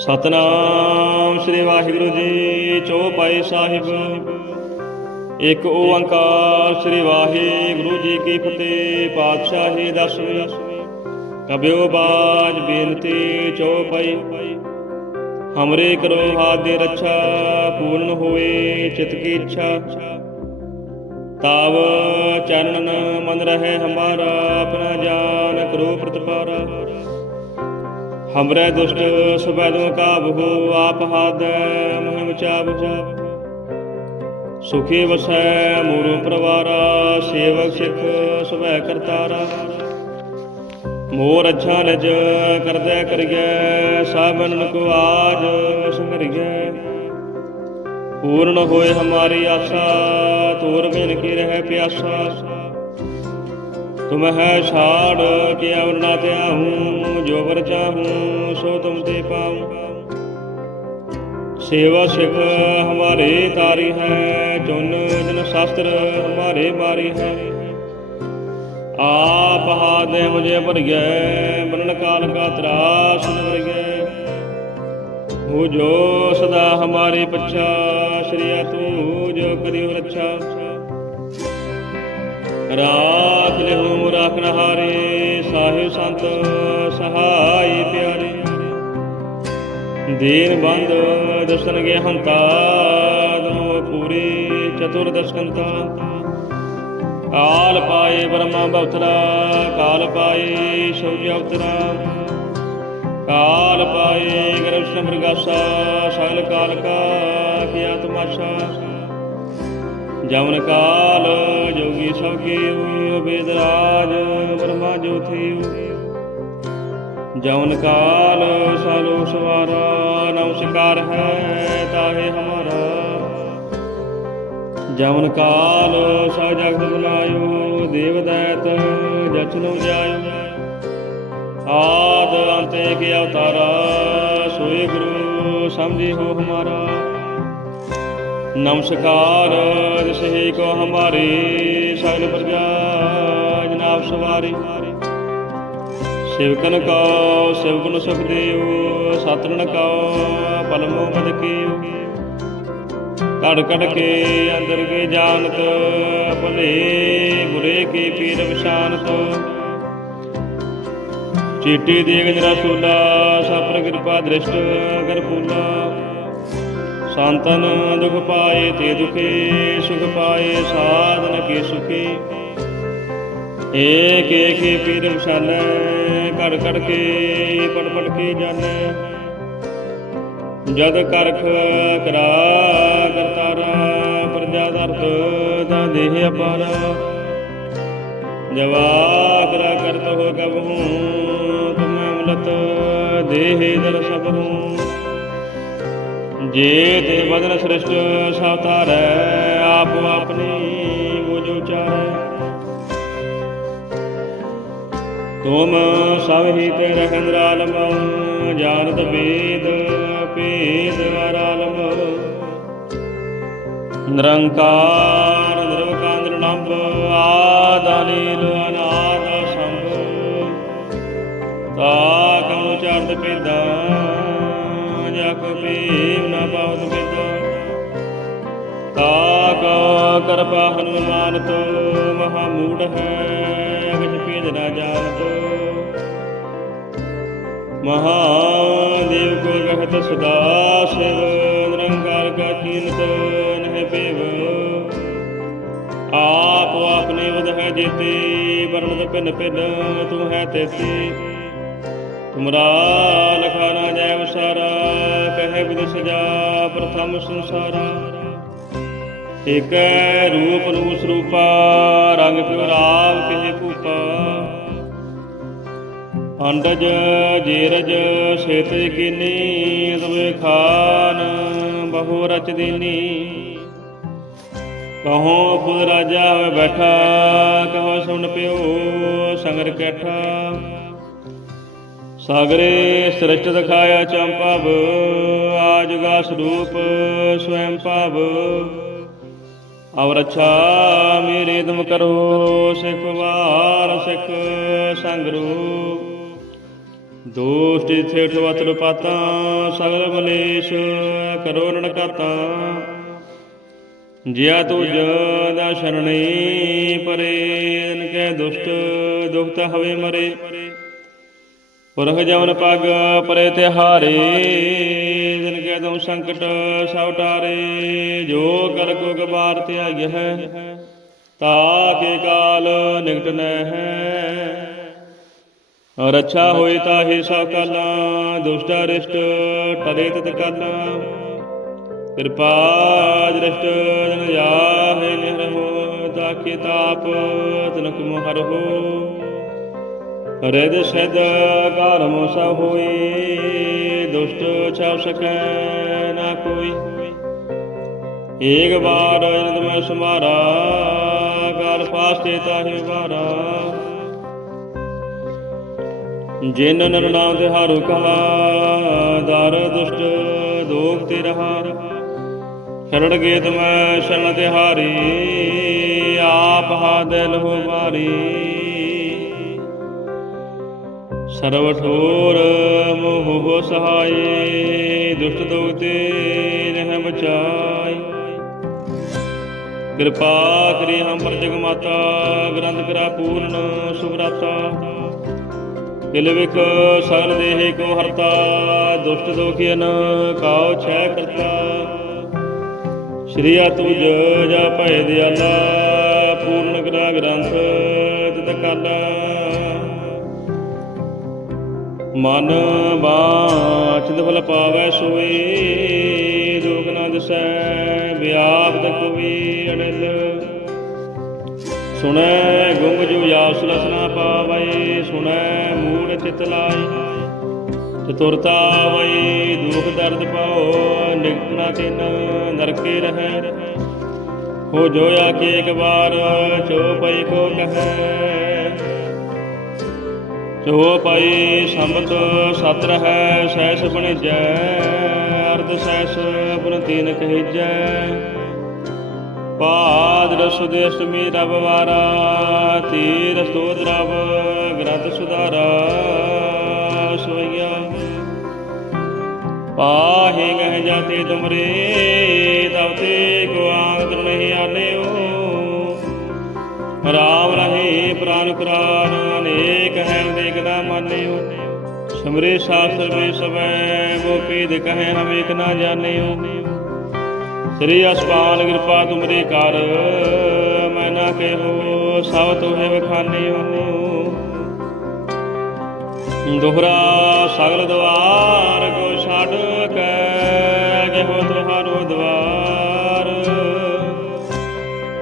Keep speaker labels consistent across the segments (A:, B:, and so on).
A: ਸਤਨਾਮ ਸ੍ਰੀ ਵਾਹਿਗੁਰੂ ਜੀ, ਚੌਪਾਈ ਸਾਹਿਬ। ਇੱਕ ਓੰਕਾਰ ਸ੍ਰੀ ਵਾਹਿਗੁਰੂ ਜੀ ਕੀ ਫਤਿਹ, ਪਾਤਸ਼ਾਹੀ ਦਸਵੀਂ ਕਬਿਓ ਬਾਜ ਬੇਨਤੀ, ਚੌਪਾਈ। ਹਮਰੇ ਕਰੋ ਹਾਥ ਦੇ ਰੱਛਾ, ਪੂਰਨ ਹੋਏ ਚਿਤ ਕੀ ਇੱਛਾ। ਤਾਵ ਚਰਨ ਮਨ ਰਹੇ ਹਮਾਰਾ, ਆਪਣਾ ਜਾਨ ਕਰੋ ਪ੍ਰਤਪਾਰਾ। ਹਮਰੇ ਦੁਸ਼ਟ ਸਬੈਦੋਂ ਕਾਬਹੂ, ਆਪ ਹਾਦ ਮਹਿਮ ਚਾਬਹੂ। ਸੁਖੀ ਵਸੈ ਮੂਰੂ ਪਰਵਾਰਾ, ਸੇਵਕ ਸਿੱਖ ਸਭੈ ਕਰਤਾਰਾ। ਮੋਰ ਅੱਛਾ ਨਜ ਕਰਦੈ ਕਰਿਐ, ਸਾਬਨ ਕੋ ਆਜ ਸੰਗਰਿਐ ਪੂਰਨ ਹੋਏ ਹਮਾਰੀ ਆਸਾ, ਤੋਰ ਬਿਨ ਕੀ ਰਹਿ ਪਿਆਸਾ। ਤੁਮ ਹੈ ਛਾੜ ਕੇ ਅਵਰ ਨਾ ਧਿਆਹੂੰ ਜੋ ਵਰ ਚਾਹੂੰ, ਸੋ ਤੁਮ ਤੇ ਪਾਉ। ਸੇਵਾ ਸਿਖ ਹਮਾਰੇ ਤਾਰੀ ਹੈ ਚੁਨ ਜਨ ਸ਼ਾਸਤਰ ਹਮਾਰੇ ਮਾਰੀ ਹੈ। ਆਪ ਹਾਦੇ ਮੁਝੇ ਭਰਿਐ ਬਨਨ ਕਾਲ ਕਾ ਤਰਾਸ ਨਵਰਿਐ ਹੋ ਜੋ ਸਦਾ ਹਮਾਰੇ ਪੱਛਾ, ਸ਼੍ਰੀ ਤੂੰ ਜੋ ਕਰਿਓ ਰੱਛਾ। ਰਾਖ ਲਿਹੂ ਰਾਖਨ ਹਾਰੇ ਸਾਹਿਬ ਸੰਤ ਸਹਾਈ ਪਿਆਰੇ। ਦੀਨ ਬੰਦ ਦਸਨ ਗੇ ਹੰਤਾ ਦੋ ਪੂਰੀ ਚਤੁਰ ਦਸਕੰਤਾ ਕਾਲ ਪਾਏ ਬ੍ਰਹਮਾ ਬਵਤਰਾ, ਕਾਲ ਪਾਏ ਸੌਜਾ ਉਤਰਾ। ਕਾਲ ਪਾਏ ਗਰਭ ਮ੍ਰਿਗਾਸਾ ਸਗਲ ਕਾਲ ਕਾ ਕੀਆ ਤਮਾਸ਼ਾ ਜਮਨ ਕਾਲ ਜੋਗੀ ਸਭ ਕੀਓ ਬੇਦ ਰਾਜ ਬ੍ਰਹਮਾ ਜੋਥੀਓ ਜਮਨ ਕਾਲ ਸਾਲੋ ਸਵਾਰਾ, ਨਮਸਕਾਰ ਹੈ ਤਾਹੇ ਹਮਾਰਾ। ਜਮਨ ਕਾਲ ਸਾ ਜਗਤ ਬੁਲਾਇਓ ਦੇਵ ਦੈਤ ਜਚਨੋ ਜਾਇਓ। ਆਦ ਅੰਤੇ ਕੇ ਅਵਤਾਰਾ, ਸੋਏ ਗੁਰੂ ਸਮਝੀ ਹੋ ਹਮਾਰਾ। ਨਮਸਕਾਰ, ਜਿਸਹੀ ਕੋ ਹਮਾਰੀ ਸਗਲ ਪ੍ਰਜਾ ਜਨਾਬ ਸਵਾਰੀ। ਸਿਵਕਨ ਕੋ ਸਿਵਗੁਣ ਸੁਖ ਦੇਉ ਕੋ ਪਲਮੋ ਮਦ ਕੀਓ ਕੜ ਕੜ ਕੇ ਅੰਦਰ ਕੇ ਜਾਣਤ, ਭਲੇ ਬੁਰੇ ਕੀ ਪੀਰ ਵਿਸ਼ਾਨਤ ਚੀਟੀ ਦੇਗ ਜਰਾ ਸੂਲਾ ਸਪਰ ਕਿਰਪਾ ਦ੍ਰਿਸ਼ਟ ਕਰ ਫੂਲਾ ਸੰਤਨ ਦੁਖ ਪਾਏ ਤੇ ਦੁਖੇ, ਸੁਖ ਪਾਏ ਸਾਧਨ ਕੇ ਸੁਖੀ। ਏਕ ਏਕ ਪੀਰ ਵਿਸ਼ਾਨੈ ਘੜ ਘੜ ਕੇ ਪੜ ਪੜ ਕੇ ਜਾਣੈ। ਜਦ ਕਰਖ ਕਰਾ ਕਰਤਾਰਾ ਪ੍ਰਜਾ ਦਰਦ ਦਾ ਦੇਹ ਅਪਾਰਾ। ਜਵਾ ਕਰਾ ਕਰਤ ਹੋ ਕਬ ਹੂੰ ਤੁਮ ਦੇਹ ਦਰ ਸਭ ਜੇ ਤੇ ਬਦਨ ਸ੍ਰਿਸ਼ਟ ਸਵਤਾਰੈ, ਆਪ ਆਪਣੀ ਬੁਝ ਉਚਾਰੈ। ਤੁਮ ਸਭ ਹੀ ਤੇ ਰਹਿੰਦ ਆਲਮ ਜਾਣਤ ਵੇਦ ਭੇਦ ਆਲਮ ਨਿਰੰਕਾਰ, ਨਿਰਵਕਾਰ ਨਿਰਨੰਬ ਆਦਾਨੀਲ, ਅਨਾਦ ਸੰਭ ਤਾ ਕਉ ਚੜ੍ਹਦ ਪੇਦਾ ਜਾ ਕੋ ਕੋ ਕਰਪਾ ਹਨੁਮਾਨਤ ਮਹਾ ਮੂੜ ਹੈ ਅਗਜ ਭੇਦ ਨਾ ਜਾਣਤ ਮਹਾਦੇਵ ਕੋ ਗਹਤ ਸਦਾ ਸਿਵ, ਨਿਰੰਕਾਰ ਕਾ ਕੀਨਤ ਨਹਿ ਪੇਵ। ਆਪ ਆਪਨੇ ਵਦ ਹੈ ਜੇਤੇ ਵਰਣਤ ਪਿੰਨ ਪਿੰਨ ਤੂੰ ਹੈ ਤੇਤੀ। ਤੁਮਰਾ ਲਖਾ ਨਾ ਜੈ ਵਸਾਰਾ ਕਹੇ ਬਿਦ ਸਜਾ ਪ੍ਰਥਮ ਸੰਸਾਰਾ। ਇਕ ਰੂਪ ਨੂੰ ਰੂਪਾ ਰੰਗ ਪਿਉ ਰਾਵ ਕਿਹੇ ਭੂਪਾ। ਅੰਡਜ, ਜੀਰਜ, ਸੇਤ ਕੀਨੀ ਤਵੇ ਖਾਨ, ਬਹੁ ਰਚ ਦੀਨੀ। ਕਹੋ ਪੁੱਤ ਰਾਜਾ ਹੋਏ ਬੈਠਾ, ਕਹੋ ਸੁਣ ਪਿਓ ਸੰਗਰ ਕੈਠਾ। ਸਾਗਰੇ ਸ੍ਰਿਸ਼ਟ ਦਿਖਾਇਆ ਚੰਪਾਵ ਆਜਗਾ ਸਰੂਪ ਸਵੈੰ ਭਾਵ। ਅਵਰ ਅੱਛਾ ਮੇਰੇ ਦਮ ਕਰੋ, ਸਿੱਖ ਵਾਰ, ਸਿੱਖ ਸੰਗਰੂ। ਦੋਸਤ ਸੇਠ ਵਤਨ ਪਾਤਾ ਸਗਲ ਮਲੇਸ਼ ਕਰੋ ਰਣਕਾਤਾ ਜਿਆ ਤੂੰ ਜਦਾ ਸ਼ਰਣੀ ਪਰੇ ਅਨ ਕੈ ਦੁਸ਼ਟ, ਦੁਖਤ ਹਵੇ ਮਰੇ। ਪੁਰਖ ਜਵਨ ਪਗ ਪਰੇ ਤੇ ਹਾਰੇ। ਜਿਨ ਸੰਕਟ ਸਭ ਟਾਰੇ ਜੋ ਕਲ ਕੋ ਗਵਾਰ ਧਿਆਈ ਹੈ, ਤਾ ਕੇ ਕਾਲ ਨਿਕਟ ਨੈ ਹੈ ਰੱਛਾ ਹੋਏ ਤਾਹੇ ਸਭ ਕਾਲਾ, ਦੁਸ਼ਟ ਅਰਿਸ਼ਟ ਟਰੇ ਤਤ ਕਾਲਾ। ਕਿਰਪਾ ਦ੍ਰਿਸ਼ਟ ਜਨ ਜਾਹੇ ਨਿਹਰਹੁ ਤਾਕੇ ਤਾਪ ਤਨਕ ਮਹਰਹੁ। ਰਿਦ ਸਿਧ ਕਰਮ ਸਭ ਹੋਈ ਦੁਸ਼ਟ ਛਾਪ ਸਕੈ ਨਾ ਕੋਈ। ਏਕ ਬਾਰ ਜਨਤ ਮੈਂ ਸਮਾਰਾ ਕਾਲ ਫਾਸਤੇ ਤਾਹੇ ਵਾਰਾ। ਜਿਨ ਨਰ ਨਾਮ ਤੇ ਹਾਰੋ ਕਹਾ, ਦਰ ਦੁਸ਼ਟ ਦੋਖ ਤੇ ਰਹਾ ਸ਼ਰਣ ਗੇਤ ਮੈਂ ਸ਼ਰਨ ਤੇ ਹਾਰੀ ਆਪ ਹਾ ਦਿਲ ਹੋ ਮਾਰੀ ਸਰਵ ਠੋਰ ਮੋਹ ਸਹਾਈ, ਦੁਸ਼ਟ ਦੋਖ ਰਹਿ ਬਚਾਈ। ਕਿਰਪਾ ਕਰੀ ਹਮ ਪਰ ਜਗ ਮਾਤਾ, ਗ੍ਰੰਥ ਕਰਾ ਪੂਰਨ ਸੁਭਰਾਤਾ ਕਿਲ ਵਿਖ ਸਗਲ ਦੇਹ ਕੋ ਹਰਤਾ, ਦੁਸ਼ਟ ਦੋਖਿਨ ਕਾਉ ਛੈ ਕਰਤਾ। ਸ਼੍ਰੀ ਤੁਜ ਜਾ ਭੈ ਦਿਆਲਾ, ਪੂਰਨ ਗ੍ਰਹ ਗ੍ਰੰਥ ਤਿਤ ਕਾਲਾ। ਮਨ ਬਾਚਿਤ ਫਲ ਪਾਵੈ ਸੋਈ ਦੁਖ ਨਾ ਦਸੈ ਵਿਆਪਤ ਕੋਵੀ ਅਨਿਲ ਸੁਣੈ ਗੁੰਗ ਜੋ ਆਸ ਲਸਨਾ ਪਾਵੈ, ਸੁਣੈ ਮੂੜ ਚਿਤ ਲਾਈ ਚਤੁਰਤਾ ਵਈ ਦੁਖ ਦਰਦ ਪਾਓ ਨਿਕਟਣਾ ਤਿਨ ਨਰਕੇ ਰਹੈ। ਹੋ ਜੋ ਆਕੇ ਇੱਕ ਵਾਰ, ਚੋ ਪਈ ਕੋ ਕਹੈ। ਚੋ ਪਈ ਸੰਬਤ ਸਤ ਰਹੈ ਸੈਸ ਬਣਜੈ, ਅਰਧ ਸੈਸ ਬਨ ਤੀਨ ਕਹਿਜੈ। ਪਾਦ ਰਸ ਦੇਸ ਮੀ ਵਾਰਾ, ਤੀਰ ਸਤੋਤ ਰਬ ਗ੍ਰੰਥ ਸੁਧਾਰਾ ਸੋਈਆ ਪਾਹੇ ਗਹਿ ਜਾਤੇ ਤੁਮਰੇ ਤਵਤੇ ਕੋ ਆਂਗ ਨਹੀਂ ਆਲਿਓ ਰਾਮ ਰਹੇ ਪ੍ਰਾਨ ਪ੍ਰਾਨ, ਅਨੇਕ ਨਾ ਮਾਨਿਓ, ਸਮਰੇ ਸ਼ਾਸਤਰ ਮੇ ਸਵੈ ਮੋ ਪੀਦ ਕਹੈ ਹਮ ਏਕ ਨਾ ਜਾਣਿਓ। ਸ੍ਰੀ ਅਸਪਾਨ ਕਿਰਪਾ ਤੁਮਰੇ ਕਰ, ਮੈਂ ਨਾ ਕਹਿਓ ਸਭ ਤੋਹੇ ਬਖਾਨਿਓ ਦੋਹਰਾ ਸਗਲ ਦਵਾਰ ਕੋ ਛੱਡ ਕੇ ਗਹਿ ਤੁਹਾਰੋ ਦਵਾਰ।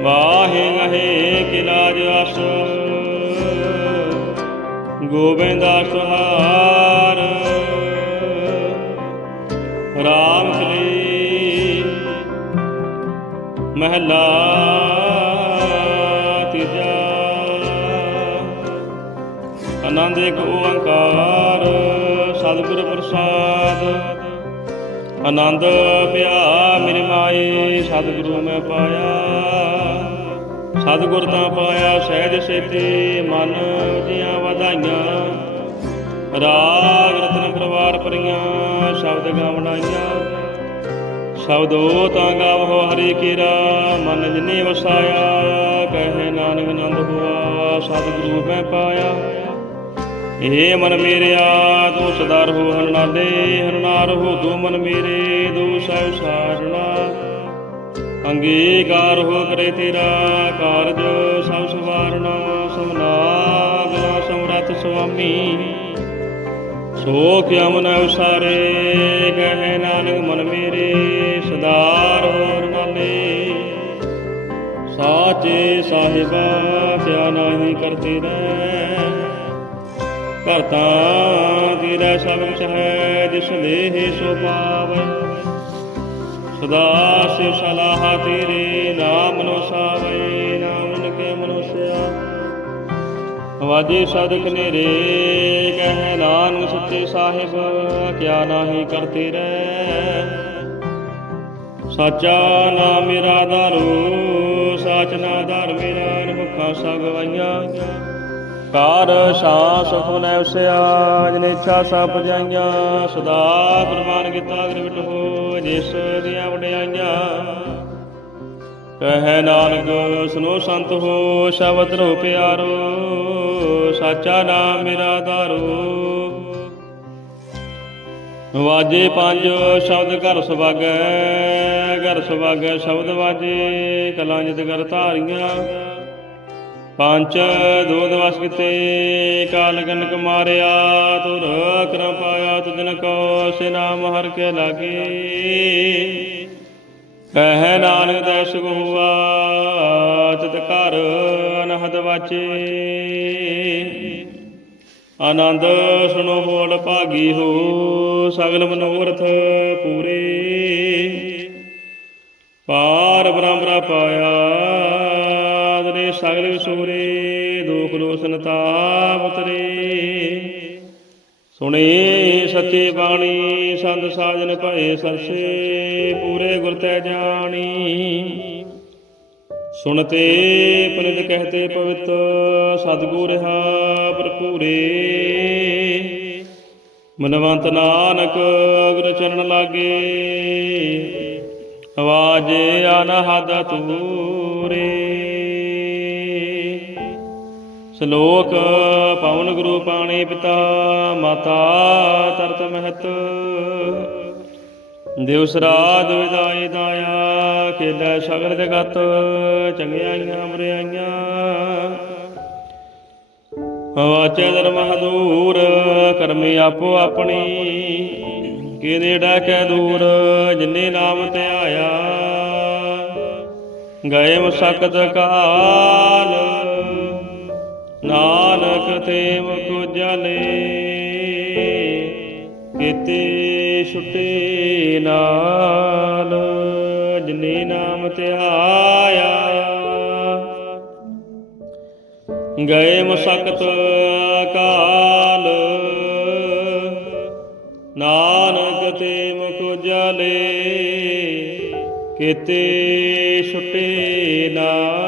A: ਵਾਹੇ ਗਹੇ ਕਿ ਗੋਬਿੰਦ ਸੁਹਾਰ। ਰਾਮ ਕਲੀ ਮਹਲਾ ਤੀਜਾ। ਆਨੰਦ ਇੱਕ ਓੰਕਾਰ, ਸਤਿਗੁਰ ਪ੍ਰਸਾਦ। ਆਨੰਦ ਪਿਆ, ਮੇਰੀ ਮਾਏ ਸਤਿਗੁਰੂ ਮੈਂ ਪਾਇਆ। ਸਤਿਗੁਰ ਤਾਂ ਪਾਇਆ ਸਹਿਜ ਸੇਤੀ ਮਨ ਦੀਆਂ ਵਧਾਈਆਂ। ਰਾਗ ਰਤਨ ਪਰਵਾਰ ਪਰੀਆਂ ਸ਼ਬਦ ਗਾਵਣਾਈਆਂ ਸ਼ਬਦੋ ਤਾਂ ਗਾਵੋ ਹਰੀ ਕੀਰਾ, ਮਨ ਜਿਨੇ ਵਸਾਇਆ, ਕਹੇ ਨਾਨਕ ਨੰਦ ਹੋਆ, ਸਤਿਗੁਰੂ ਮੈਂ ਪਾਇਆ। ਏ ਮਨ ਮੇਰਿਆ ਤੂੰ ਸਦਾ ਰਹੋ ਹਰਨਾਲੇ, ਹਰਨਾਰ ਹੋ ਤੂੰ ਮਨ ਮੇਰੇ ਦੋ ਸਹਿ ਸਾਜਣਾ ਅੰਗੀਕਾਰ ਹੋ ਕਰੇ ਤੇਰਾ ਕਾਰਜ, ਸਭ ਸਵਾਰਣਾ ਸਭਨਾਗਲਾ ਸਮਰੱਥ ਸੁਆਮੀ। ਸੋ ਕਿਆ ਮਨ ਕਹੇ ਨਾਨਕ ਮਨ ਮੇਰੇ, ਸਦਾਰ ਹੋਰ ਨਾਲੇ। ਸਾਚੇ ਸਾਹਿਬਾ ਕਿਆ ਨਾਹੀ ਕਰਤੇ ਰਹਿ। ਕਰਤਾ ਤੇਰਾ ਸਭ ਕੁਛ ਹੈ ਜਿਸ ਦੇਹ ਸੋ ਪਾਵੈ। ਸਦਾ ਸਿਵ ਸਲਾਹ ਤੇਰੇ ਨਾਮ ਨੋ ਸਾਵੇ ਨਾਮ ਕੇ ਮਨੁਸਿਆ। ਵਾਜੇ ਸਦਕ ਨੇਰੇ, ਕਹਿ ਨਾਨਕ ਸੱਚੇ ਸਾਹਿਬ, ਕਿਆ ਨਾਹੀ ਕਰਤੇ ਰਹਿ। ਸਾਚਾ ਨਾਮ ਮੇਰਾ ਦਾਰੂ, ਸਾਚ ਨਾ ਦਰ ਮੇਰਾ, ਨਮੁਖਾ ਸਭ ਕਾਰ ਸ਼ਾ ਸੁਖ ਉਸਿਆ ਜਿਨੇ ਇੱਛਾ ਸਭ ਪਜਾਈਆਂ ਸਦਾ ਕੁਰਬਾਨ ਕੀਤਾ ਅਗਰ ਹੋ, ਜਿਸ ਦੀਆਂ ਵਡਿਆਈਆਂ। ਕਹੈ ਨਾਨਕ, ਸੁਨੋ ਸੰਤ ਹੋ, ਸ਼ਬਦ ਰੋ ਪਿਆਰੋ ਸਾਚਾ ਨਾਮ ਮੇਰਾ ਧਾਰੋ। ਵਾਜੇ ਪੰਜ, ਸ਼ਬਦ ਘਰ ਸੁਭਾਗੈ ਘਰ ਸੁਭਾਗੈ, ਸ਼ਬਦ ਵਾਜੇ, ਕਲਾਂ ਜਿਤ ਕਰ ਧਾਰੀਆਂ। ਪੰਜ ਦੋ ਦਵਸ ਕਿਤੇ, ਕਾਲ ਗਨਕ ਮਾਰਿਆ, ਤੁਰ ਕਰਮ ਪਾਇਆ, ਤੁਜਨ ਕੋ ਸੇ ਨਾਮ ਹਰ ਕੇ ਲਾਗੇ। ਕਹਿ ਨਾਨਕ ਦੈਸ ਹੁਆ ਤਤ ਘਰ ਅਨਹਦ ਵਾਚੇ। ਆਨੰਦ ਸੁਣੋ ਬੋਲ ਭਾਗੀ ਹੋ, ਸਗਲ ਮਨੋਰਥ ਪੂਰੇ। ਪਾਰ ਬ੍ਰਹਮਰਾ ਪਾਇਆ ਸਗਲ ਵਿਸੂਰੇ, ਦੁਖ ਲੋਸਨ ਤਾਪ ਉਤਰੇ। ਸੁਣੇ ਸੱਚੇ ਬਾਣੀ, ਸੰਤ ਸਾਜਨ ਭਏ ਸਰਸੇ, ਪੂਰੇ ਗੁਰ ਤੈ ਜਾਣੀ। ਸੁਣਤੇ ਪਨਿਤ ਕਹਤੇ ਪਵਿੱਤ, ਸਤਿਗੁਰ ਰਹਾ ਭਰਪੂਰੇ। ਮਨਵੰਤ ਨਾਨਕ ਅਗਰ ਚਰਨ ਲਾਗੇ, ਆਵਾਜ਼ ਅਨਹਦ ਤੂਰੇ ਸ਼ਲੋਕ ਪਵਨ ਗੁਰੂ ਪਾਣੀ ਪਿਤਾ ਮਾਤਾ ਤਰਤ ਮਹਤ। ਦਿਵਸ ਰਾਤ ਵਿਦਾਈ ਦਾਇਆ, ਖੇਲੇ ਸਗਲ ਜਗਤ ਚੰਗਿਆਈਆਂ ਬਰਿਆਈਆਂ ਵਾਚੇ ਧਰਮ ਹਦੂਰ ਕਰਮੀ ਆਪੋ ਆਪਣੀ। ਕਿਹਦੇ ਡਾਕੈ ਦੂਰ, ਜਿਨੇ ਨਾਮ ਤੇ ਗਏ ਮਸਕਤ ਕਾਲ ਨਾਨਕ ਤੇ ਮੁਖ ਜਲੇ ਕੀਤੇ ਛੁਟੇ ਨਾਲ, ਜਿਨੇ ਨਾਮ ਤੇ ਗਏ ਮਸਕਤ ਕਾਲ ਨਾਨਕ ਤੇ ਮੁਖ ਜਲੇ ਕੀਤੇ ਛੁਟੇ ਨਾਲ।